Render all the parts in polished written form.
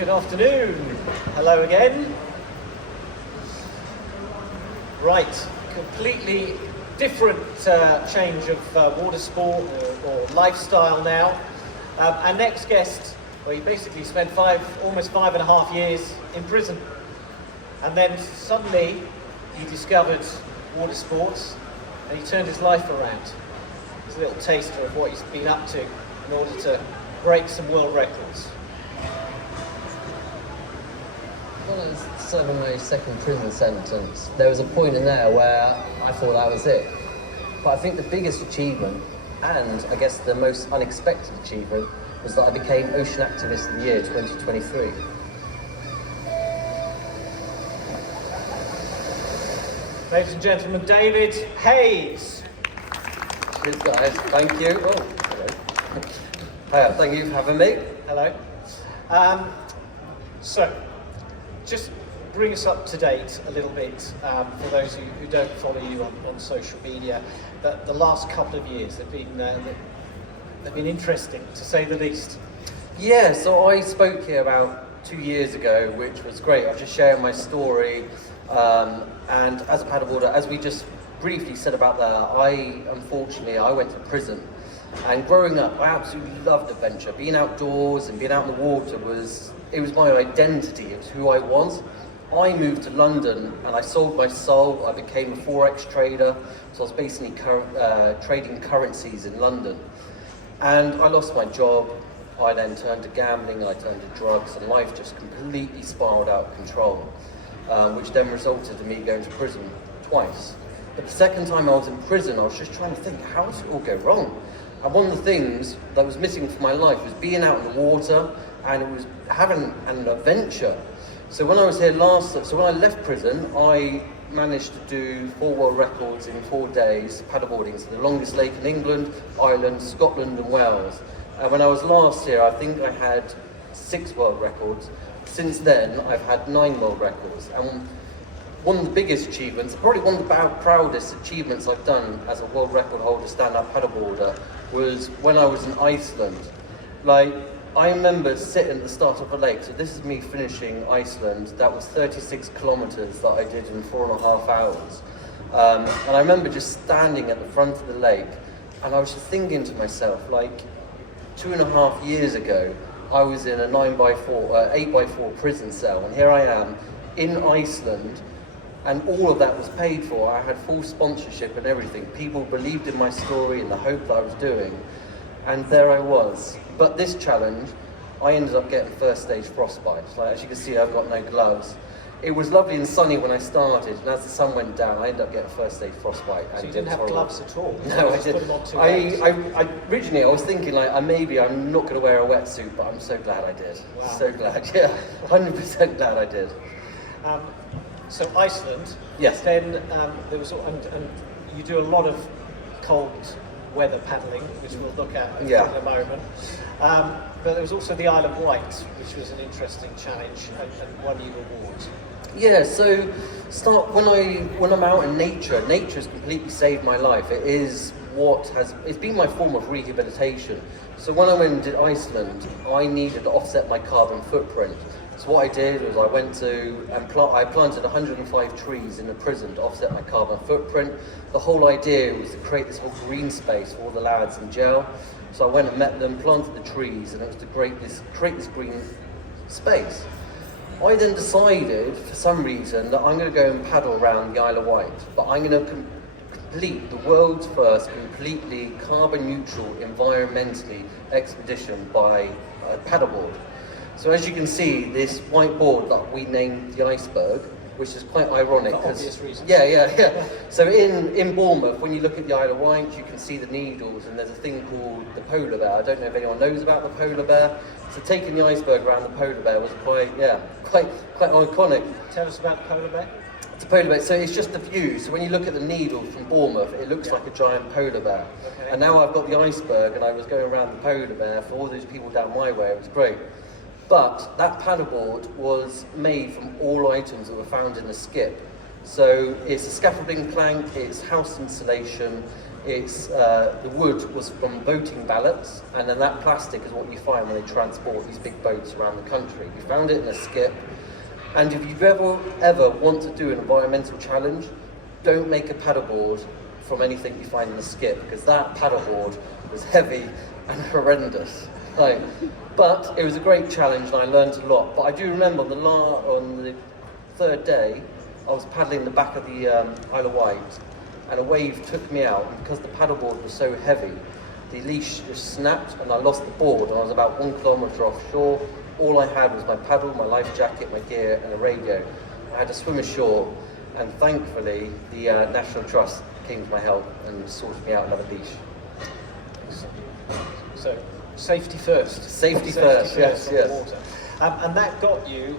Good afternoon. Hello again. Right, completely different change of water sport or lifestyle now. Our next guest, well, he basically spent almost 5.5 years in prison, and then suddenly he discovered water sports and he turned his life around. Here's a little taster of what he's been up to in order to break some world records. When I was serving my second prison sentence, there was a point in there where I thought that was it. But I think the biggest achievement, and I guess the most unexpected achievement, was that I became Ocean Activist of the Year 2023. Ladies and gentlemen, David Haze. Cheers, guys. Thank you. Oh, hello. Hiya, thank you for having me. Hello. So, just bring us up to date a little bit for those who don't follow you on social media. The last couple of years have been interesting, to say the least. Yeah, so I spoke here about 2 years ago, which was great. I was just sharing my story, and as a paddleboarder, as we just briefly said about that, unfortunately I went to prison. And growing up, I absolutely loved adventure. Being outdoors and being out in the water was my identity. It's who I was. I moved to London and I sold my soul. I became a Forex trader. So I was basically trading currencies in London. And I lost my job. I then turned to gambling, I turned to drugs, and life just completely spiraled out of control, which then resulted in me going to prison twice. But the second time I was in prison, I was just trying to think, how does it all go wrong? And one of the things that was missing from my life was being out in the water, and it was having an adventure. So when I was here when I left prison, I managed to do 4 world records in 4 days paddleboarding. So the longest lake in England, Ireland, Scotland and Wales. And when I was last here, I think I had 6 world records. Since then, I've had 9 world records. And one of the biggest achievements, probably one of the proudest achievements I've done as a world record holder, stand-up paddleboarder, was when I was in Iceland. Like, I remember sitting at the start of a lake, so this is me finishing Iceland. That was 36 kilometers that I did in 4.5 hours. And I remember just standing at the front of the lake, and I was just thinking to myself, like, 2.5 years ago, I was in a 8x4 prison cell, and here I am in Iceland, and all of that was paid for. I had full sponsorship and everything. People believed in my story and the hope that I was doing. And there I was. But this challenge, I ended up getting first stage frostbite. So as you can see, I've got no gloves. It was lovely and sunny when I started, and as the sun went down, I ended up getting first stage frostbite. So you didn't have gloves at all? No, I didn't. Originally, I was thinking, like, maybe I'm not going to wear a wetsuit, but I'm so glad I did. Wow. So glad, yeah. 100% glad I did. So Iceland, yes. Then there was, and you do a lot of cold weather paddling, which we'll look at in a moment. But there was also the Isle of Wight, which was an interesting challenge and won you awards. Yeah, so when I'm out in nature has completely saved my life. It's been my form of rehabilitation. So when I went to Iceland, I needed to offset my carbon footprint. So what I did was I planted 105 trees in the prison to offset my carbon footprint. The whole idea was to create this whole green space for all the lads in jail. So I went and met them, planted the trees, and it was to create this green space. I then decided, for some reason, that I'm going to go and paddle around the Isle of Wight, but I'm going to complete the world's first completely carbon neutral, environmentally expedition by paddleboard. So as you can see, this whiteboard that we named the Iceberg, which is quite ironic. For obvious reasons. Yeah. So in Bournemouth, when you look at the Isle of Wight, you can see the needles, and there's a thing called the polar bear. I don't know if anyone knows about the polar bear. So taking the iceberg around the polar bear was quite iconic. Tell us about the polar bear. It's a polar bear, so it's just the view. So when you look at the needle from Bournemouth, it looks like a giant polar bear. Okay. And now I've got the iceberg, and I was going around the polar bear for all those people down my way. It was great. But that paddleboard was made from all items that were found in the skip. So it's a scaffolding plank, it's house insulation, it's the wood was from boating ballots, and then that plastic is what you find when they transport these big boats around the country. We found it in a skip, and if you ever want to do an environmental challenge, don't make a paddleboard from anything you find in the skip, because that paddleboard was heavy and horrendous. Like, but it was a great challenge and I learned a lot. But I do remember on the third day, I was paddling the back of the Isle of Wight, and a wave took me out, and because the paddleboard was so heavy, the leash just snapped and I lost the board, and I was about 1 kilometre offshore. All I had was my paddle, my life jacket, my gear and a radio. I had to swim ashore, and thankfully the National Trust came to my help and sorted me out another leash. So, safety first. Safety first, yes. Water. And that got you,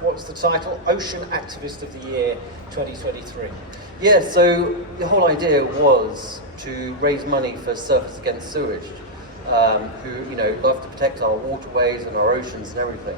what's the title? Ocean Activist of the Year 2023. Yeah, so the whole idea was to raise money for Surfers Against Sewage, who love to protect our waterways and our oceans and everything.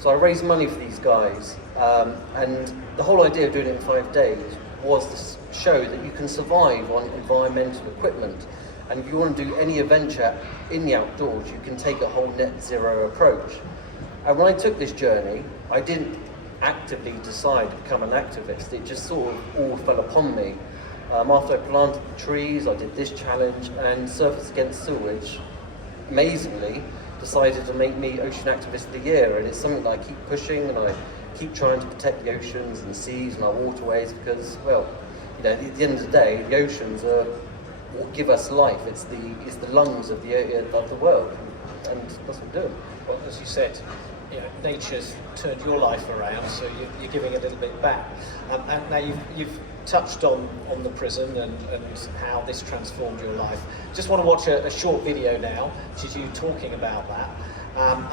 So I raised money for these guys, and the whole idea of doing it in 5 days was to show that you can survive on environmental equipment, and if you want to do any adventure in the outdoors, you can take a whole net zero approach. And when I took this journey, I didn't actively decide to become an activist. It just sort of all fell upon me. After I planted the trees, I did this challenge, and Surfers Against Sewage, amazingly, decided to make me Ocean Activist of the Year. And it's something that I keep pushing, and I keep trying to protect the oceans and the seas and our waterways, because, well, at the end of the day, the oceans are what give us life. It's the lungs of the world, and that's what we're doing. Well, as you said, nature's turned your life around, so you're giving a little bit back. And now you've touched on the prison and how this transformed your life. Just want to watch a short video now, which is you talking about that.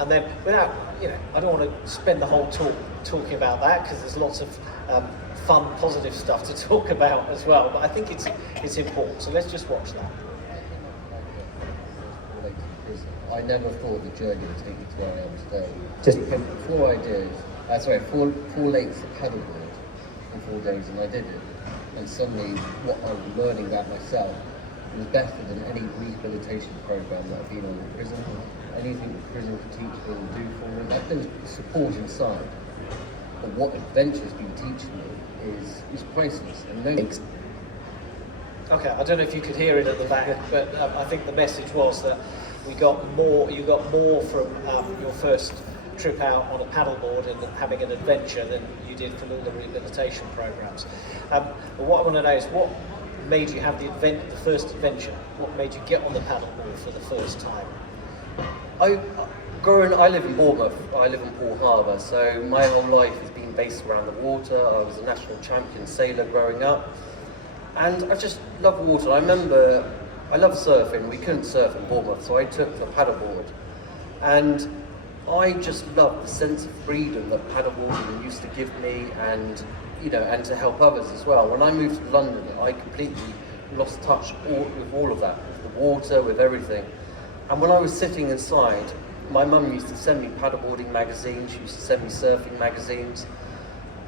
And then, without, I don't want to spend the whole talk talking about that, because there's lots of fun, positive stuff to talk about as well. But I think it's important. So let's just watch that. I never thought the journey would take me to where I am today. Just 4 ideas, four lakes of paddleboard in 4 days, and I did it. And suddenly, what I was learning about myself was better than any rehabilitation program that I've been on in prison. Anything the prison could teach me and do for me. Like, there was support inside. But what adventure's been teaching me is priceless. And Okay, I don't know if you could hear it at the back, but I think the message was that you got more from your first trip out on a paddleboard and having an adventure than you did from all the rehabilitation programs. But what I want to know is what made you have the first adventure? What made you get on the paddleboard for the first time? I live in Bournemouth. I live in Poole Harbour, so my whole life has been based around the water. I was a national champion sailor growing up, and I just love water. I remember I love surfing. We couldn't surf in Bournemouth, so I took the paddleboard, and I just loved the sense of freedom that paddleboarding used to give me, and and to help others as well. When I moved to London, I completely lost touch with all of that, with the water, with everything. And when I was sitting inside, my mum used to send me paddleboarding magazines. She used to send me surfing magazines,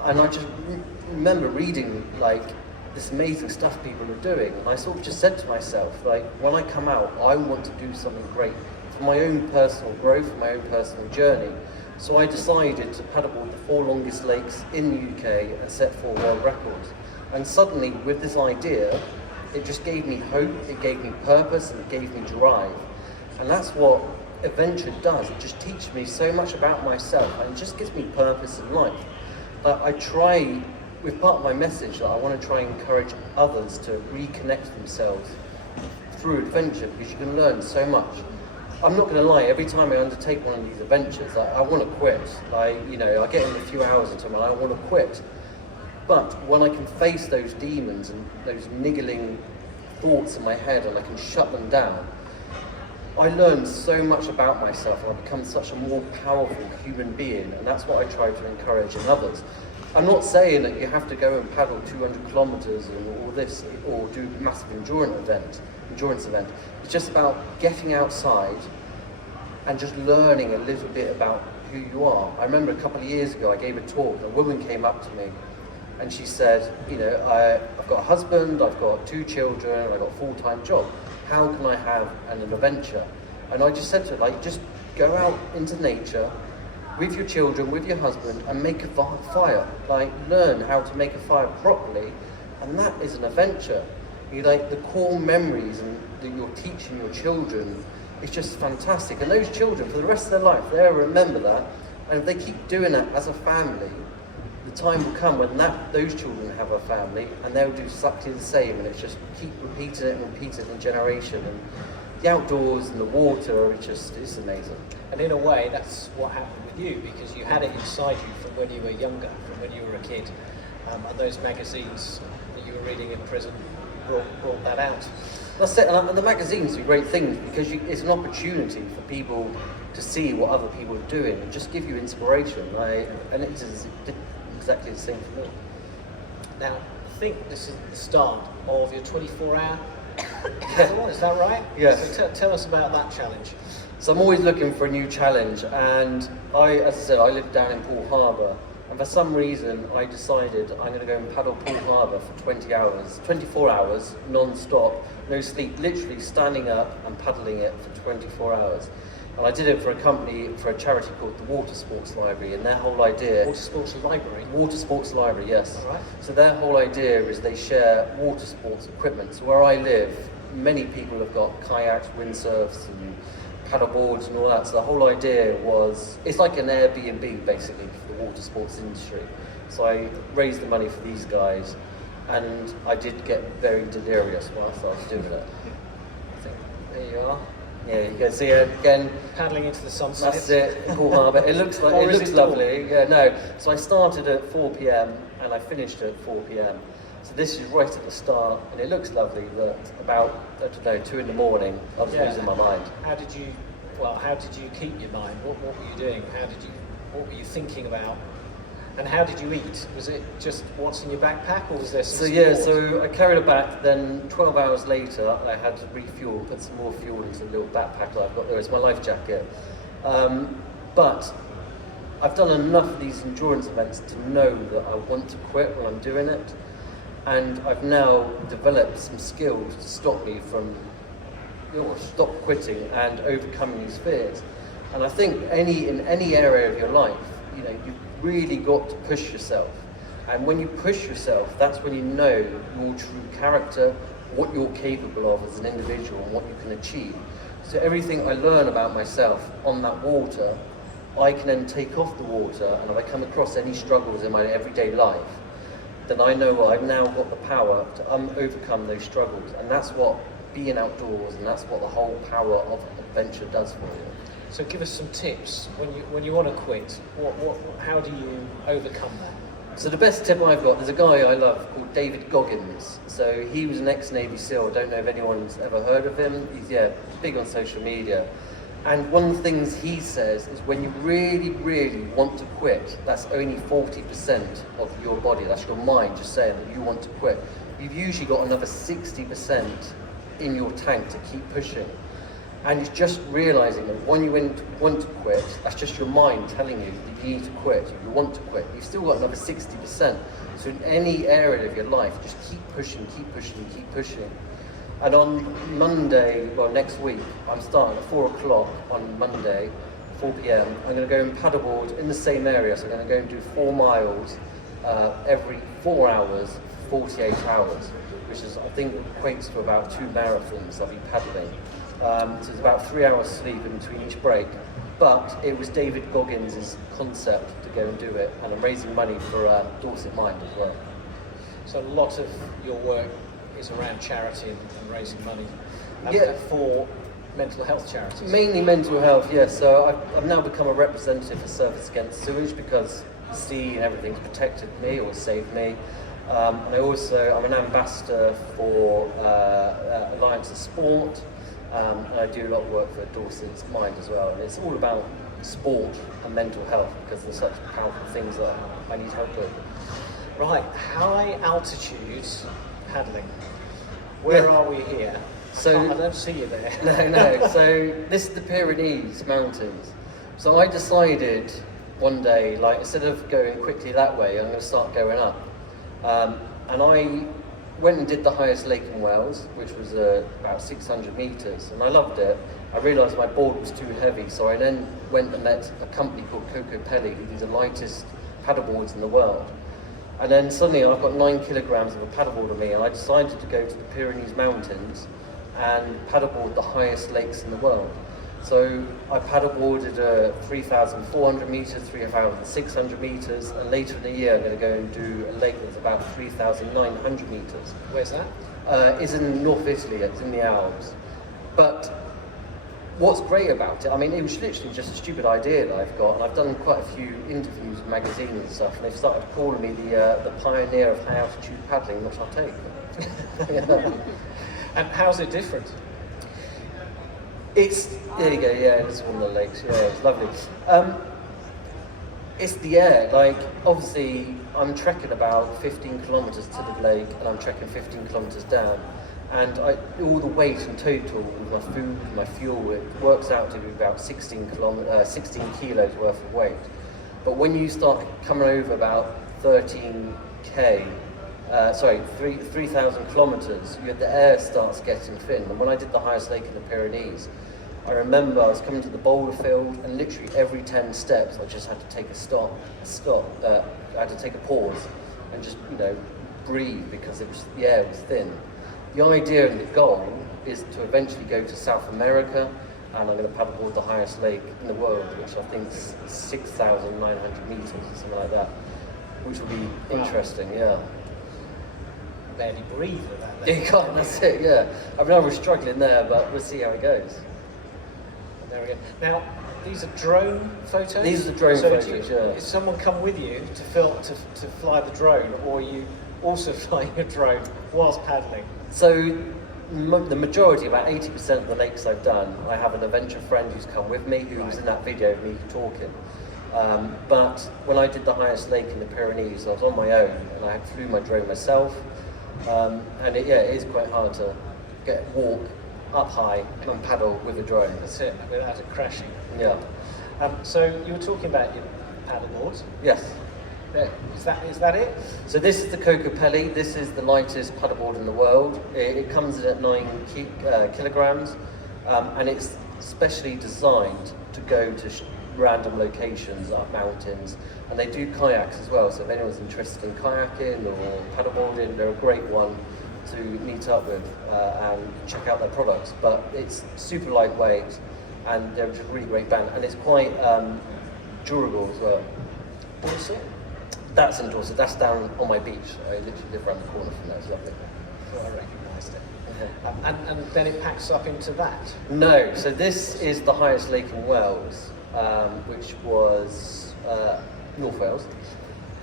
and I just remember reading this amazing stuff people are doing, and I sort of just said to myself, when I come out, I want to do something great for my own personal growth, for my own personal journey. So I decided to paddleboard the 4 longest lakes in the UK and set 4 world records. And suddenly, with this idea, it just gave me hope, it gave me purpose, and it gave me drive. And that's what adventure does. It just teaches me so much about myself, and it just gives me purpose in life. I try, with part of my message, that I want to try and encourage others to reconnect themselves through adventure, because you can learn so much. I'm not going to lie, every time I undertake one of these adventures, I want to quit. I get in a few hours into them and I want to quit. But when I can face those demons and those niggling thoughts in my head, and I can shut them down, I learn so much about myself, and I become such a more powerful human being, and that's what I try to encourage in others. I'm not saying that you have to go and paddle 200 kilometers or do a massive endurance event. It's just about getting outside and just learning a little bit about who you are. I remember a couple of years ago I gave a talk, and a woman came up to me And she said, you know, I've got a husband, I've got 2 children, I've got a full-time job. How can I have an adventure? And I just said to her, like, just go out into nature with your children, with your husband, and make a fire. Like, learn how to make a fire properly, and that is an adventure. You like the core memories and that you're teaching your children. It's just fantastic. And those children, for the rest of their life, they'll remember that. And if they keep doing that as a family, the time will come when those children have a family, and they'll do exactly the same. And it's just keep repeating it and repeating it in generation. And the outdoors and the water, it's amazing. And in a way, that's what happened with you, because you had it inside you from when you were younger, from when you were a kid. And those magazines that you were reading in prison brought that out. That's it, and the magazines do great things because it's an opportunity for people to see what other people are doing and just give you inspiration. And it did exactly the same for me. Now, I think this is the start of your 24-hour paddle, is that right? Yes. So tell us about that challenge. So I'm always looking for a new challenge, and as I said, I live down in Poole Harbour, and for some reason I decided I'm going to go and paddle Poole Harbour for 24 hours, non-stop, no sleep, literally standing up and paddling it for 24 hours. And I did it for a charity called the Water Sports Library, and their whole idea... Water Sports Library? Water Sports Library, yes. All right. So their whole idea is they share water sports equipment. So where I live, many people have got kayaks, windsurfs, and paddleboards and all that. So the whole idea was, it's like an Airbnb basically for the water sports industry. So I raised the money for these guys, and I did get very delirious whilst I was doing it. There you are. Yeah, you can see it again. Paddling into the sunset. That's it, Poole Harbour. It looks lovely. Yeah, no. So I started at 4 p.m. and I finished at 4 p.m. So this is right at the start, and it looks lovely. But about 2 in the morning, I was losing my mind. How did you keep your mind? What were you doing? What were you thinking about? And how did you eat? Was it just what's in your backpack, or was there some So I carried it back, then 12 hours later I had to refuel, put some more fuel into the little backpack that I've got there. It's my life jacket. But I've done enough of these endurance events to know that I want to quit when I'm doing it. And I've now developed some skills to stop me from, stop quitting and overcoming these fears. And I think in any area of your life, you've really got to push yourself. And when you push yourself, that's when you know your true character, what you're capable of as an individual and what you can achieve. So everything I learn about myself on that water, I can then take off the water, and if I come across any struggles in my everyday life, then I know I've now got the power to overcome those struggles. And that's what being outdoors, and that's what the whole power of adventure does for you. So give us some tips when you want to quit. How do you overcome that? So the best tip I've got, there's a guy I love called David Goggins. So he was an ex-Navy SEAL. I don't know if anyone's ever heard of him. He's big on social media. And one of the things he says is when you really, really want to quit, that's only 40% of your body. That's your mind just saying that you want to quit. You've usually got another 60% in your tank to keep pushing. And it's just realising that when you want to quit, that's just your mind telling you that you need to quit, you want to quit. You've still got another 60%. So in any area of your life, just keep pushing, keep pushing, keep pushing. And on Monday, next week, I'm starting at 4 o'clock on Monday, 4 p.m. I'm going to go and paddleboard in the same area. So I'm going to go and do 4 miles every 4 hours, 48 hours, which is, I think, equates to about 2 marathons I'll be paddling. So it's about 3 hours sleep in between each break. But it was David Goggins' concept to go and do it, and I'm raising money for Dorset Mind as well. So a lot of your work is around charity and raising money for mental health charities. Mainly mental health, yes. So I've now become a representative for Service Against Sewage because the sea and everything's protected me or saved me. And I'm an ambassador for Alliance of Sport. And I do a lot of work for Dorset's Mind as well, and it's all about sport and mental health because they're such powerful things that I need help with. Right, high altitude paddling. Where are we here? So I don't see you there. No. So this is the Pyrenees Mountains. So I decided one day, instead of going quickly that way, I'm going to start going up. And I went and did the highest lake in Wales, which was about 600 metres, and I loved it. I realised my board was too heavy, so I then went and met a company called Coco Pelli, who do the lightest paddleboards in the world. And then suddenly I've got 9 kilograms of a paddleboard on me, and I decided to go to the Pyrenees Mountains and paddleboard the highest lakes in the world. So I paddleboarded 3,400 metres, 3,600 metres, and later in the year I'm going to go and do a lake that's about 3,900 metres. Where's that? It's in North Italy, it's in the Alps. But what's great about it, I mean, it was literally just a stupid idea that I've got, and I've done quite a few interviews with magazines and stuff, and they've started calling me the pioneer of high altitude paddling, which I'll take. Yeah. And how's it different? There you go, yeah, this is one of the lakes, yeah, it's lovely. It's the air, like, obviously, I'm trekking about 15 kilometres to the lake, and I'm trekking 15 kilometres down. And all the weight in total, with my food, with my fuel, it works out to be about 16 kilos worth of weight. But when you start coming over about 3,000 kilometres, the air starts getting thin. And when I did the highest lake in the Pyrenees, I remember I was coming to the boulder field, and literally every 10 steps I just had to take I had to take a pause and just, breathe, because the air was thin. The idea and the goal is to eventually go to South America, and I'm going to paddleboard the highest lake in the world, which I think is 6,900 metres or something like that, which will be interesting, yeah. Barely breathe at that Yeah, level. you can't, that's it, yeah. I mean, I was struggling there, but we'll see how it goes. There we go. Now, these are drone photos? These are the drone photos, yeah. Is someone come with you to fly the drone, or are you also flying a drone whilst paddling? So, the majority, about 80% of the lakes I've done, I have an adventure friend who's come with me, who was in that video of me talking. But when I did the highest lake in the Pyrenees, I was on my own, and I flew my drone myself. And it is quite hard to walk up high and paddle with a drone. That's it, without it crashing. Yeah. So you were talking about your paddleboard. Yes. Is that it? So this is the Coco Pelli. This is the lightest paddleboard in the world. It comes in at 9 kilograms, and it's specially designed to go to random locations, up mountains, and they do kayaks as well. So if anyone's interested in kayaking or paddleboarding, they're a great one to meet up with and check out their products. But it's super lightweight, and they're just a really great band, and it's quite durable as well. Also, That's in Dorset. That's down on my beach. I literally live around the corner from there. It's lovely. I recognised it. And then it packs up into that. No, so this is the highest lake in Wales, which was North Wales.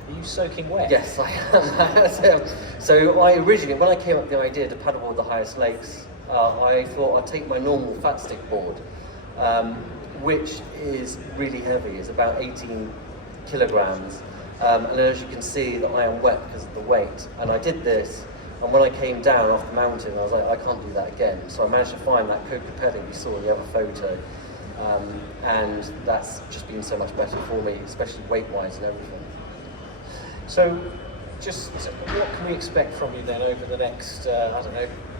Are you soaking wet? Yes, I am. So I originally, when I came up with the idea to paddleboard the highest lakes, I thought I'd take my normal fat stick board, which is really heavy. It's about 18 kilograms. And as you can see, that I am wet because of the weight. And I did this, and when I came down off the mountain, I was like, I can't do that again. So I managed to find that Coco Pelli we saw in the other photo, and that's just been so much better for me, especially weight-wise and everything. So, just what can we expect from you then over the next,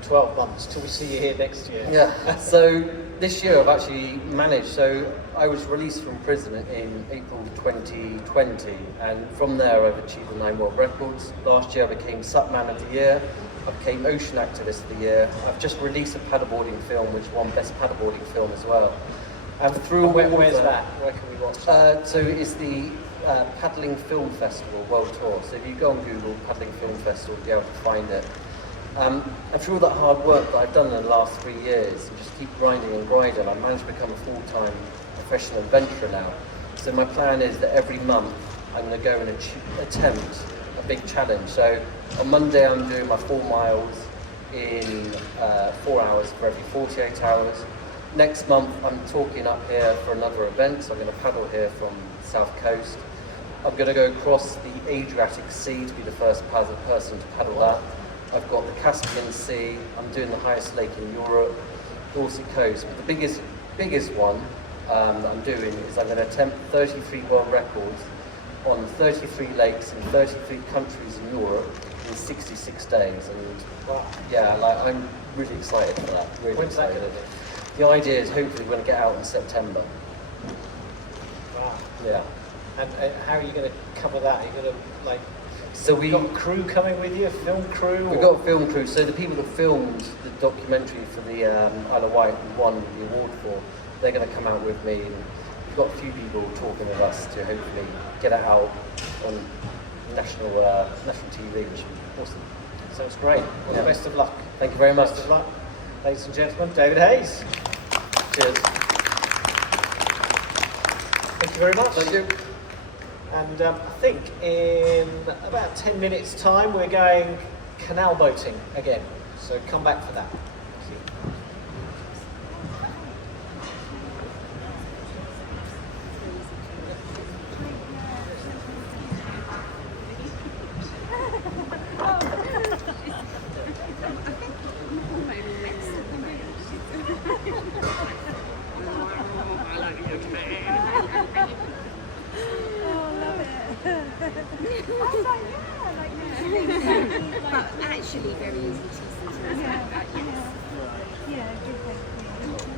12 months till we see you here next year? Yeah, so this year I've actually managed, so I was released from prison in April 2020, and from there I've achieved 9 world records. Last year I became Supman of the Year, I became Ocean Activist of the Year. I've just released a paddleboarding film which won Best Paddleboarding Film as well. And through where's that? Where can we watch that? So it's the Paddling Film Festival World Tour. So if you go on Google, Paddling Film Festival, you'll be able to find it. And through all that hard work that I've done in the last 3 years, and just keep grinding and grinding, I managed to become a full-time professional adventurer now. So my plan is that every month I'm going to go and attempt a big challenge. So on Monday I'm doing my 4 miles in 4 hours for every 48 hours. Next month I'm talking up here for another event, so I'm going to paddle here from the south coast. I'm going to go across the Adriatic Sea to be the first person to paddle that. I've got the Caspian Sea, I'm doing the highest lake in Europe, Dorset coast. But the biggest one that I'm doing is I'm going to attempt 33 world records on 33 lakes in 33 countries in Europe in 66 days, and Wow. yeah, like I'm really excited for that. Really When's that excited. going to be? The idea is hopefully we're going to get out in September. Wow. Yeah. And how are you going to cover that? Are you going to like? So we got a crew coming with you, a film crew? We've or- got a film crew, so the people that filmed the documentary for the Isle of Wight and won the award for, they're going to come out with me. And we've got a few people talking with us to hopefully get it out on national TV, which would be awesome. Sounds great. Well, Yeah. best of luck. Thank you very much. Best of luck, ladies and gentlemen. David Haze. Cheers. Thank you very much. Thank you. And I think in about 10 minutes' time we're going canal boating again. So come back for that. Thank you. But actually very easy to listen to. Yeah, good, thank you.